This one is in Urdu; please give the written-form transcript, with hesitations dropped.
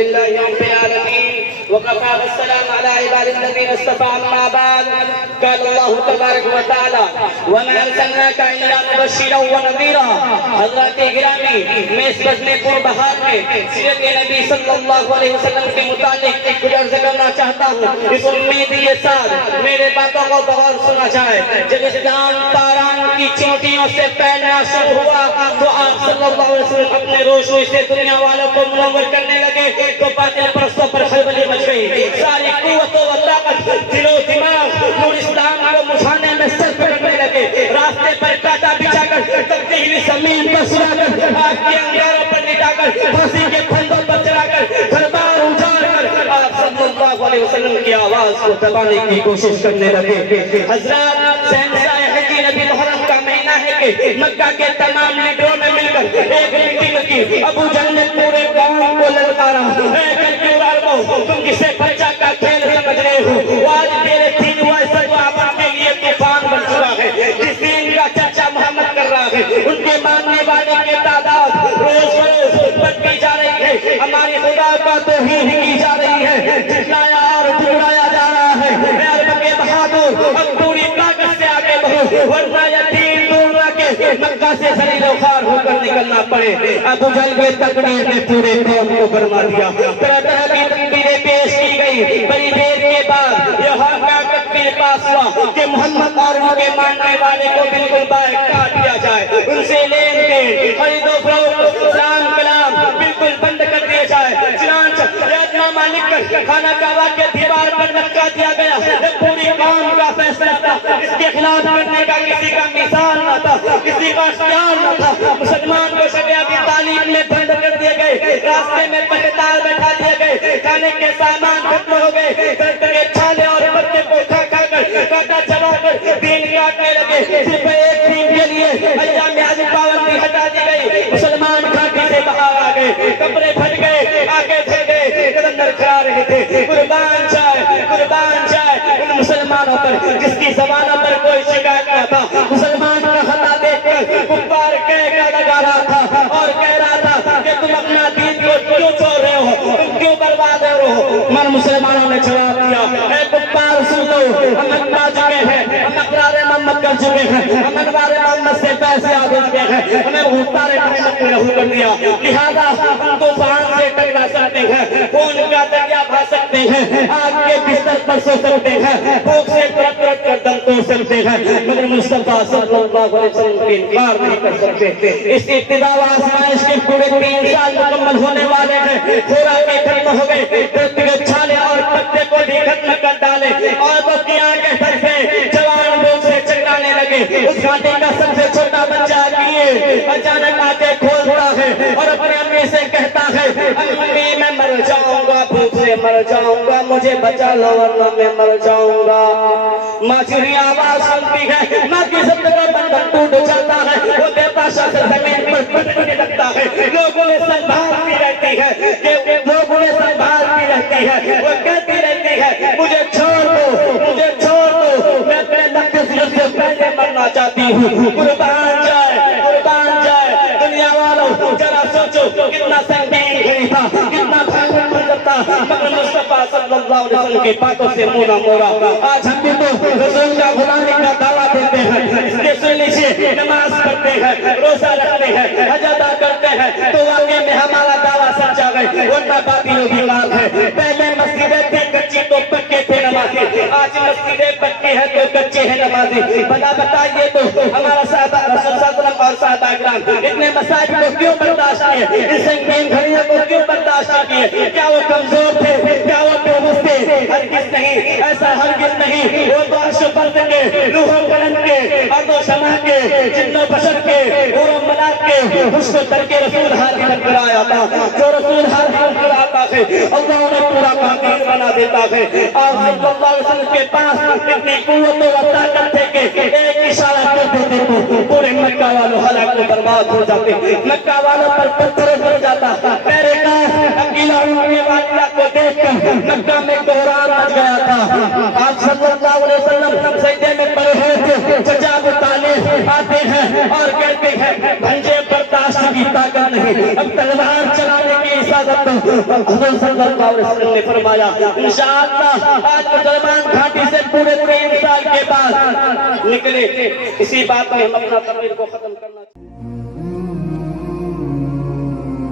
لله رب العالمين وكفى والسلام على عباد الذين اصطفى أما بعد قال الله تبارك وتعالى وما أرسلناك إلا مبشرا ونذيرا حضرات گرامی میں اس بزم پربہار میں سیرت نبی صلی اللہ علیہ وسلم کے متعلق کچھ عرض کرنا چاہتا ہوں اس امید یہ ساتھ میرے باتوں کو بغور سنا جائے جب اسلام تاران کی چوٹیوں سے پھیلنا شروع ہوا تو آپ صلی اللہ علیہ وسلم اپنے روشنی سے دنیا والوں کو منور کرنے لگے تو باطل پرستوں پر خلبلی مچ گئی ساری قوت و طاقت دل و دماغ نور اسلام کو مچھانے میں سر پکڑنے لگے راستے پر کاٹا بچھا کر تکتی ہوئی زمین پر سلا کر آگ کے انگاروں پر لٹا کر پھانسی کے پھندوں پر چلا کر گھر بار اجاڑ کر آپ صلی اللہ علیہ وسلم کی آواز کو دبانے کی کوشش کرنے لگے حضرات سہنسائے حجی نبی محرم کا مہینہ ہے کہ مکہ کے تمام لیڈروں نے مل کر ایک میٹنگ کی ابو جہل نے پورے قوم کو للکارا تم کسے بچہ کا کھیل سمجھ رہے ہو آج تیرے دین ہوا صحابہ کے لیے طوفان بن چکا ہے جس دین کا چرچا محمد کر رہا ہے ان کے ماننے والے کی تعداد روز بروز بڑھتی جا رہی ہے ہماری خدا کا توہین کی جا رہی ہے جھٹلایا اور ٹکرایا جا رہا ہے اے عرب کے بہادر اب پوری طاقت سے آگے بڑھو ورنہ یہ دین ڈھونڈنا کے مکہ سے ذلیل و خوار ہو کر نکلنا پڑے ابو جہل کے تکڑے نے پورے قوم کو برما دیا طرح طرح کی تکبیریں پیش کی گئی بڑی دیر کے بعد یہاں کا تکبیر پاس ہوا کہ محمد اور ان کے ماننے والے کو بالکل باہر کاٹ دیا جائے ان سے لین دین خرید و فروخت سلام کلام بالکل بند کر دیا جائے چنانچہ یہ نامہ لکھ کر خانہ کعبہ کے دیوار پر لٹکا دیا گیا یہ پوری قوم کا فیصلہ تھا اس کے خلاف کرنے کا کسی کا مثال نہ تھا کسی کا اختیار نہ تھا مسلمان کو شب ابی طالب میں بند کر دیے گئے راستے میں پہتال بیٹھا دیے گئے کھانے کے سامان ختم ہو گئے کے چھالے اور پتے کو کھا کھا کر کاٹا چلا کر دین کاٹنے لگے صرف ایک دن کے لیے ایام حج پابندی ہٹا دی گئی مسلمان گھاٹی سے باہر آ گئے کپڑے پھٹ گئے آگے پھٹ گئے قدم لڑکھا رہے تھے قربان جائے ان مسلمانوں پر جس کی زبانوں پر کوئی شکایت نہ تھا مسلمان کا خطا دیکھ کر کفار کہہ لگا رہا تھا اور کہہ رہا تھا کہ تم اپنا دین کو کیوں چھوڑ رہے ہو تم کیوں برباد ہو رہے ہو مگر مسلمانوں نے جواب دیا اے کفار سن لو ہم اپنا چکے ہیں ہم اقرار محمد کر چکے ہیں ہم انوار محمد سے پیسے آ چکے ہیں ہمیں غفار محمد نے رہو کر دیا لہذا ہم طوفان سے ٹکرا سکتے ہیں خون کا دریا بہا سکتے ہیں آگ کے بستر پر سو سکتے ہیں بھوک سے تڑپ تڑپ کر دم توڑ سکتے ہیں مگر مصطفیٰ صلی اللہ علیہ وسلم کی انکار نہیں کر سکتے اس ابتدا و آزمائش کے پورے 3 سال مکمل ہونے والے ہیں خوراکیں ختم ہو گئے درد کے چھالے اور پتے کو بھی ختم کر ڈالے اور بکیاں کے سر سے جوان بھوک سے چکرانے لگے اس گھاٹی کا سب سے چھوٹا بچہ کیے اچانک آتے کھولتا ہے اور اپنی امی سے کہتا ہے امی میں مر جاؤں گا بھوک سے مر جاؤں گا مجھے بچا لو ورنہ میں مر جاؤں گا ماں چوری آواز سنتی ہے ماں کی سب کا بندھن ٹوٹ جاتا ہے وہ بے پاشا سے زمین پر پٹنے لگتا ہے لوگوں نے سنبھالتی رہتی ہے وہ کہتی رہتی ہے مجھے چھوڑ دو میں اپنے نفس سے پہلے مرنا چاہتی ہوں قربان جائے دنیا والوں ذرا سوچو کتنا سنگین گھڑی تھا کتنا بھائی منظر تھا مگر مصطفیٰ صلی اللہ علیہ وسلم کی باتوں سے منہ نہ موڑا آج ہم بھی تو رسول کا غلامی کا دعویٰ دیتے ہیں اس کے سن لیجیے نماز پڑھتے ہیں روزہ رکھتے ہیں حج ادا کرتے ہیں تو واقعی میں ہمارا دعویٰ سچا گئے ورنہ باطل و بیمار ہے پہلے مسجدیں تھے کچی تو پکے تھے نمازی آج مسجدیں پکے ہیں تو کچے ہیں نمازی بتائیے تو ہمارا صحابہ رسول صلی اللہ علیہ وسلم اور صحابہ کرام اتنے مسائل کو کیوں برداشت کیے اس سنگین گھڑیوں کو کیوں برداشت کیے کیا وہ کمزور تھے کیا وہ بےبس تھے ہرگز نہیں ایسا ہرگز نہیں وہ تو عرش و فرد کے روح و قلم کے ارض و سما کے جن و بشر کے اور ملاک کے حسن و ترک رسول حاضر کر آیا تھا جو رسول حاضر کر آتا ہے اللہ انہیں پورا محقیر بنا دیتا ہے اور صلی اللہ علیہ وسلم کے پاس اتنی قوت و طاقت تھے کہ ایک اشارہ کر دیتے تو پورے مکہ والوں ہلاک و برباد ہو جاتے مکہ والوں پر پتھر پڑ جاتا میرے کاش اکیلا ہونے والدہ کو دیکھ کر مکہ میں کوہرام مچ گیا تھا آپ صلی اللہ علیہ وسلم سجدے میں پڑے ہوئے تھے چچا ابو طالب آتے ہیں اور کہتے ہیں بھنجے برداشت کی طاقت نہیں اب تلوار چلانے کی سواگت حضور صلی اللہ علیہ وسلم نے فرمایا انشاءاللہ آج مسلمان گھاٹی سے پورے 3 سال کے بعد نکلے. اسی بات میں ہم اپنا تقریر کو ختم کرنا چاہتے ہیں.